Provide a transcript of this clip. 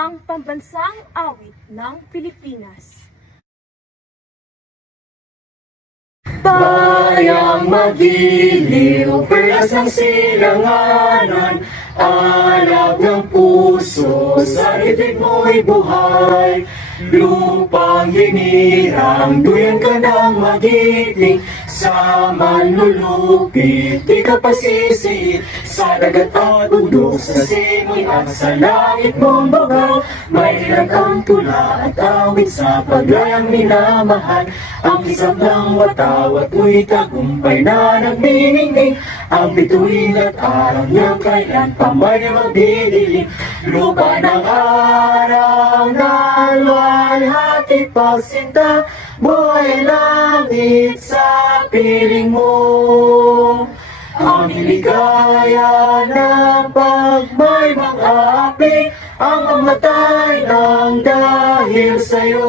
ang pambansang awit ng Pilipinas. Bayang magiliw, perlas ng silanganan, alab ng puso, sa ibig mo'y buhay. Lupang hinirang, duyan ka ng magiting, sa manlulupit, di ka pasisiit. Sa dagat at bundok, sa simoy at sa langit mong babaw, may hirap ang tula at awit sa paglayang minamahal. Ang isang ng wataw at mo'y tagumpay na nagniningning, ang bituin at araw niyang kailan pa may magdidilim. Lupa ng araw na luwalhati pagsinta, buhay langit sa piling mo. Ang hiligaya ng pagmay mga api, ang mamatay ng dahil sa'yo.